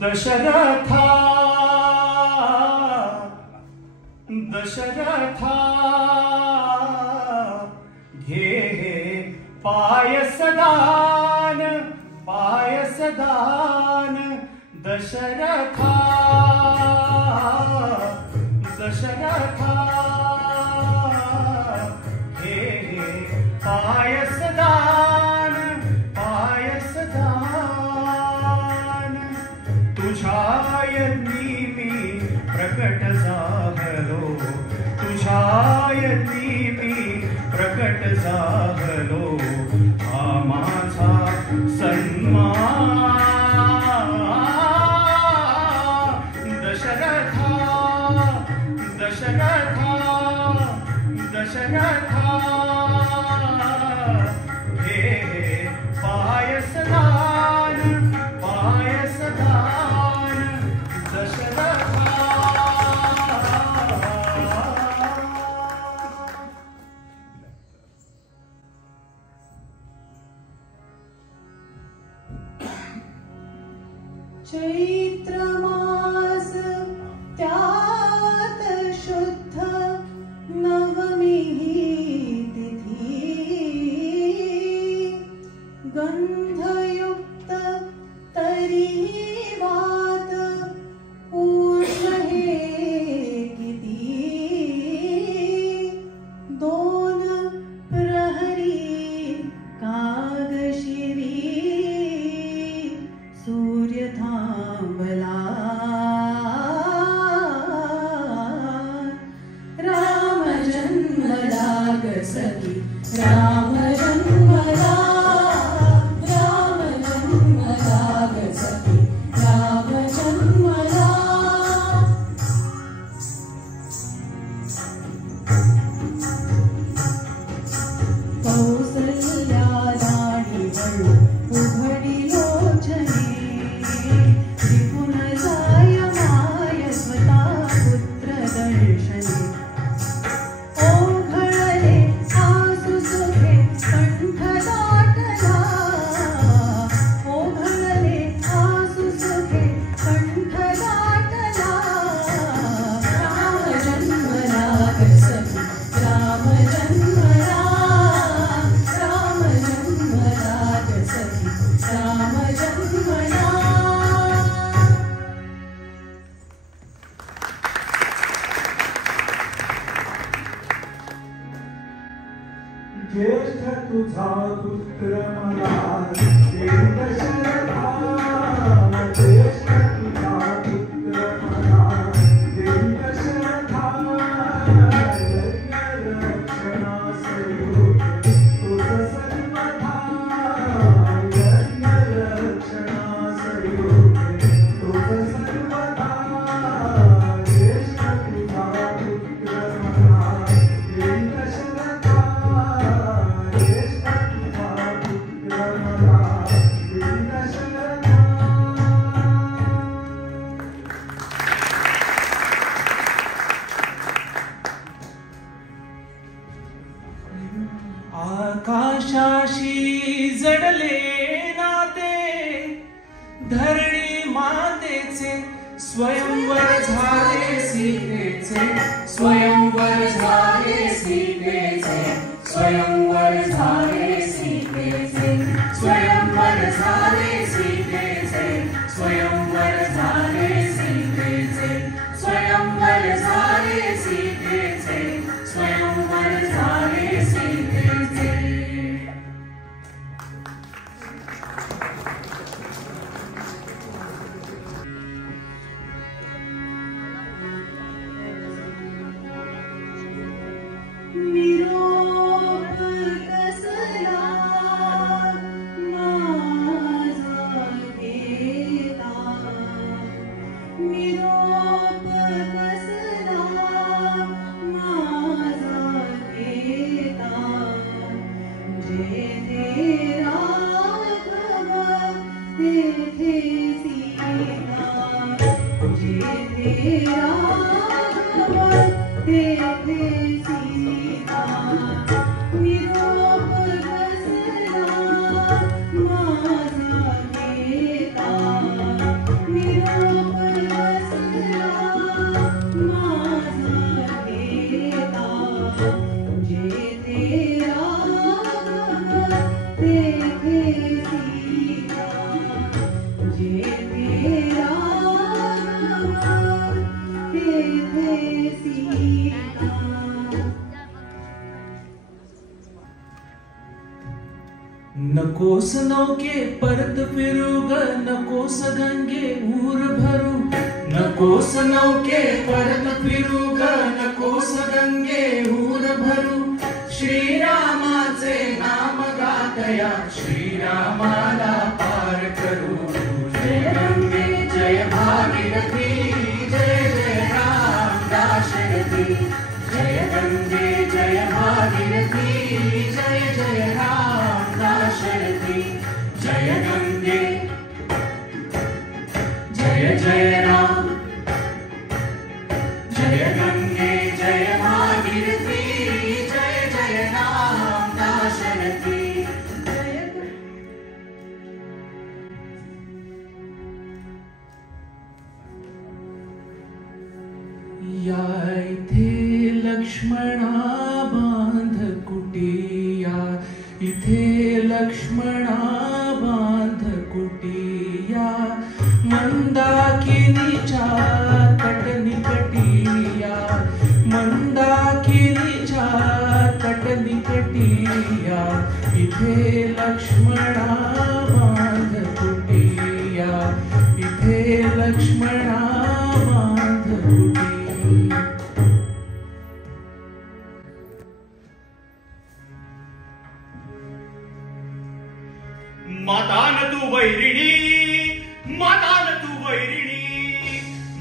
दशरथा दशरथा घे पायसदान पायसदान दशरथा दशरथा घे पायसदान पायसदान तुझ्या यज्ञी मी प्रकट झालो तुझ्या यज्ञी मी प्रकट झालो हा माझा सन्मान दशरथा दशरथा दशरथा हे पायसदान पायसदान दशरथा चैत्र मास त्यात शुद्ध नवमी तिथी गंधयुक्त तरी वात पूर्ण हे किती दोन प्रहरी कागशिरी सूर्य थांबला राम जन्मला ग सखी राम जन्मला राम जन्मला ग सखी राम जन्मला कौसल्या राणी वळू उघडी लोचने त्रिपुन जाय माय स्वता पुत्र दर्शने ओघळले आसु सुखे कंठ दाटला ओघळले आसु सुखे कंठ दाटला राम जन्मला ग सखी राम जन्मला राम जन्मला ग सखी राम जन्मला ज्येष्ठ तुझा पुत्र मला दशरथा ज्येष्ठ तुझा पुत्र मला दशरथा रक्षणासयोग्य तुझ सर्वथा रक्षणासयोग्य तुझ सर्वथा ज्येष्ठ तुझा पुत्र मला दशरथा ज्येष्ठ तुझा पुत्र मला दशरथा आकाशाशी जडले नाते धरणी मातेचे स्वयंवर झाले सीतेचे स्वयंवर झाले सीतेचे स्वयंवर झाले सीतेचे स्वयंवर झाले सीतेचे स्वयंवर झाले सीतेचे स्वयंवर झाले सीतेचे स्वयंवर झाले सीतेचे नकोस नौके परत फिरू ग, नकोस गंगे ऊर भरू. नकोस नौके परत फिरू ग, नकोस गंगे ऊर भरू. श्रीरामाचे नाम गातया श्रीरामाला पार करू. जय गंगे जय भागीरथी, जय जय राम दाशरथी. जय गंगे जय भागीरथी, जय जय राम दाशरथी. जय गंगे जय जय राम, जय गंगे जय भागीरथी, जय जय राम दाशरथी. या इथे लक्ष्मणा बांध कुटिया, इथे लक्ष्मणा बांध कुटिया. मंदाकिनीच्या कटनिकटिया, मंदाकिनीच्या कटनिकटिया. इथे लक्ष्मणा बांध कुटिया, इथे लक्ष्मणा बांध कुटिया. मातान तू वैरिणी, मातान तू वैरिणी,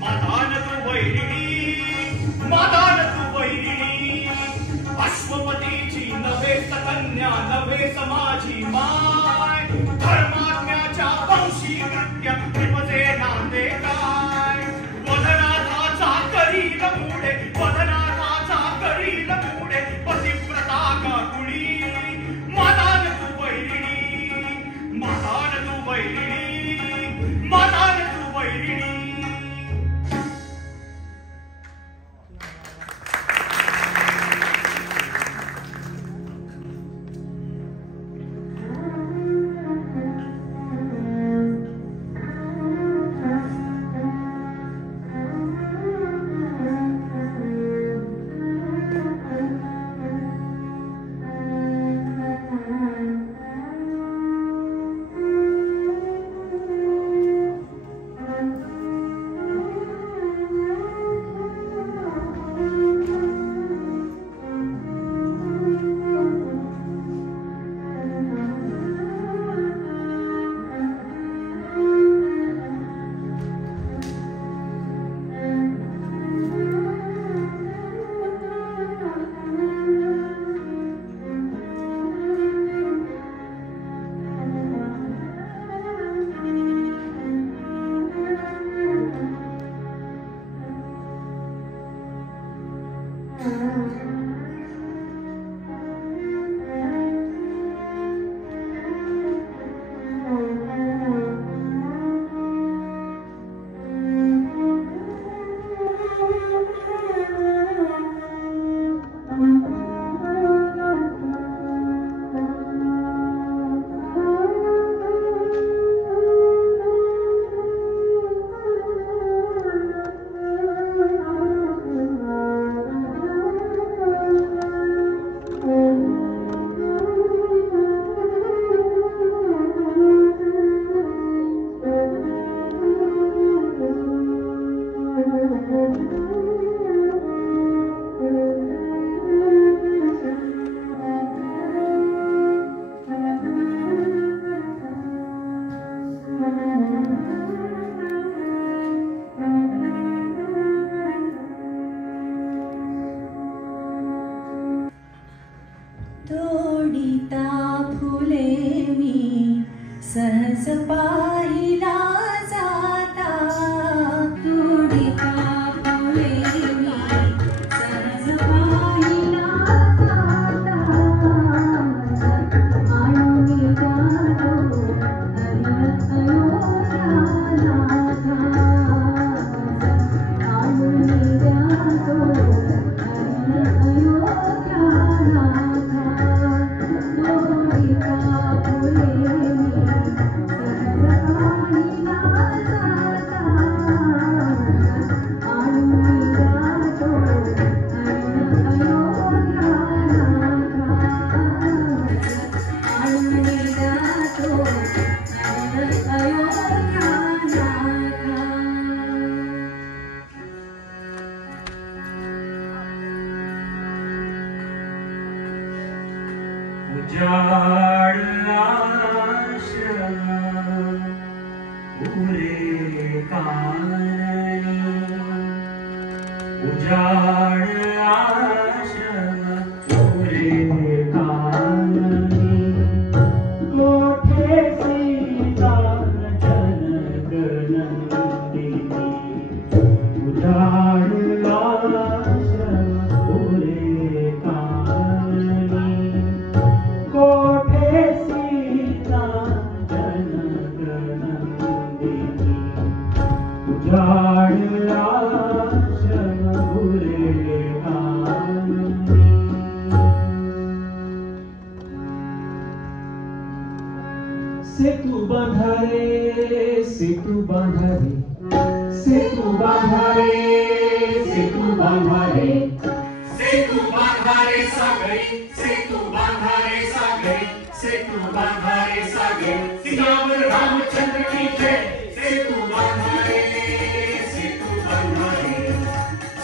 मातान तू वैरिणी, मातान तू वैरिणी. अश्वपतीची नव्हे कन्या, नव्हे समाजी माय. धर्माज्ञाच्या वंशी कृत्य निपजे नाते काय. वदनाथाचा करील मुडे, वदनाथाचा करील मुडे. पतिव्रता का कुणी, मातान तू वैरिणी, मातान तू वैरिणी, मातान तू वैरिणी. सहज पाहिला जाता, तोडिता फुले मी सहज उजाड़ आश्रम पूरे काननी उजाड़ आश्रम पूरे काननी कोठे सीता जनक नंदिनी उजाड़ आश्रम पूरे काननी कोठे सीता जनक नंदिनी उजाड़ आश्रम पूरे काननी सेतु बांधा रे सेतु बांधा रे सेतु बांधा रे सेतु बांधा रे सेतु बांधा रे सागरे सेतु बांधा रे सागरे सेतु बांधा रे सागरे सियावर रामचंद्र की जय सेतु बांधा रे सेतु बांधा रे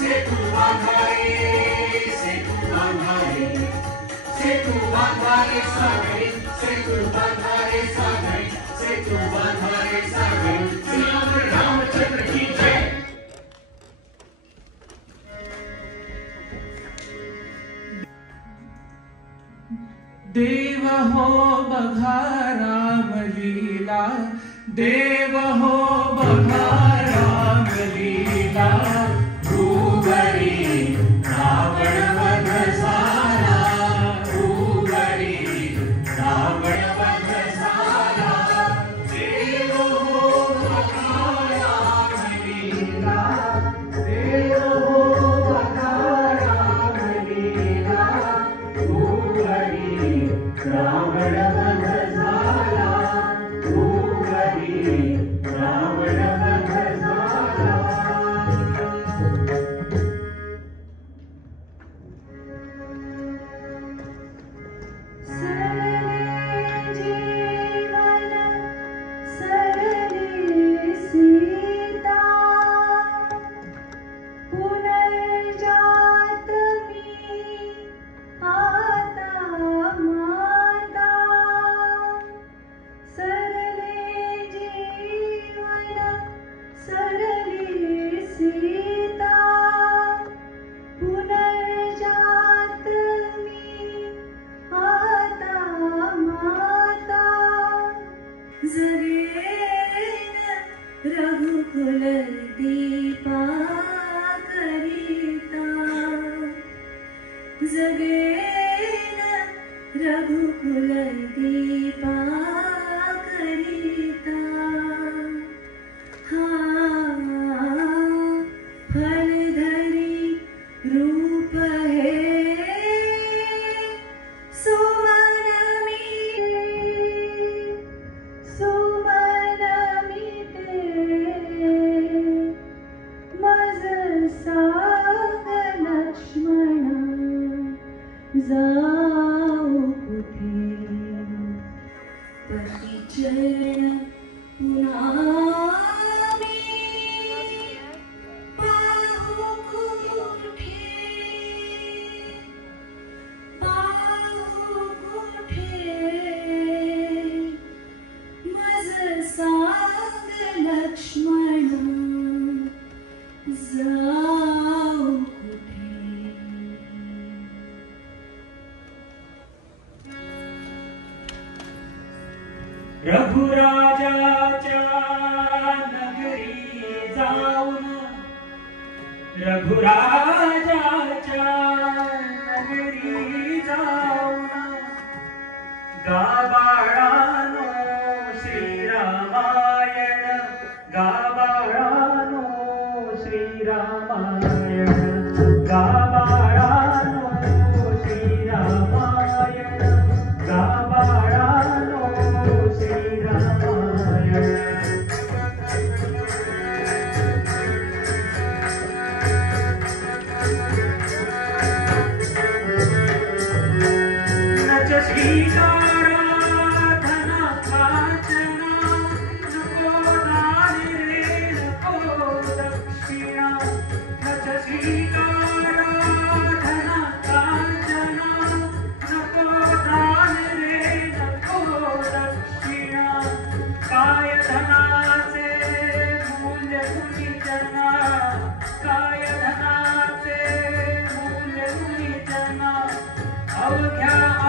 सेतु बांधा रे सेतु बांधा रे सेतु बांधा रे सागरे सेतु बांधा रे सागरे सेतु बांधा रे सागरे सियावर रामचंद्र की जय देव हो बघा राम लीला देव हो बघा राम लीला भूवरी रावण वध झाला भूवरी रावण वध झाला देव हो बघा राम लीला देव हो बघा राम लीला भूवरी रावण वध झाला भूवरी रावण वध झाला सरले जीवन सरली सीता पुनर्जात मी आता माता सरले जीवन सरली सीता पुनर्जात मी आता माता जगेन रघुकुल दीपा करिता जगेन रघुकुल दीपा करिता फलधरी रूप है सुमन मिटे मज साग लक्ष्मण जाऊ कुठे पती चरण पुन्हा मी पाहू कुठे पाहू कुठे मज साग लक्ष्मण जाऊ कुठे रघुराजाच्या नगरी जाऊन रघुराजाच्या नगरी जाऊन गाबाळानो श्रीरामायण गाबाळानो श्रीरामायण गाबाळानो श्रीरामायण गाबाळानो श्रीरामायण नच श्रीकाराधना काचना नको दानी रे नको दक्षिणा नच श्रीकाराधना काचना नको दानी अवघ्या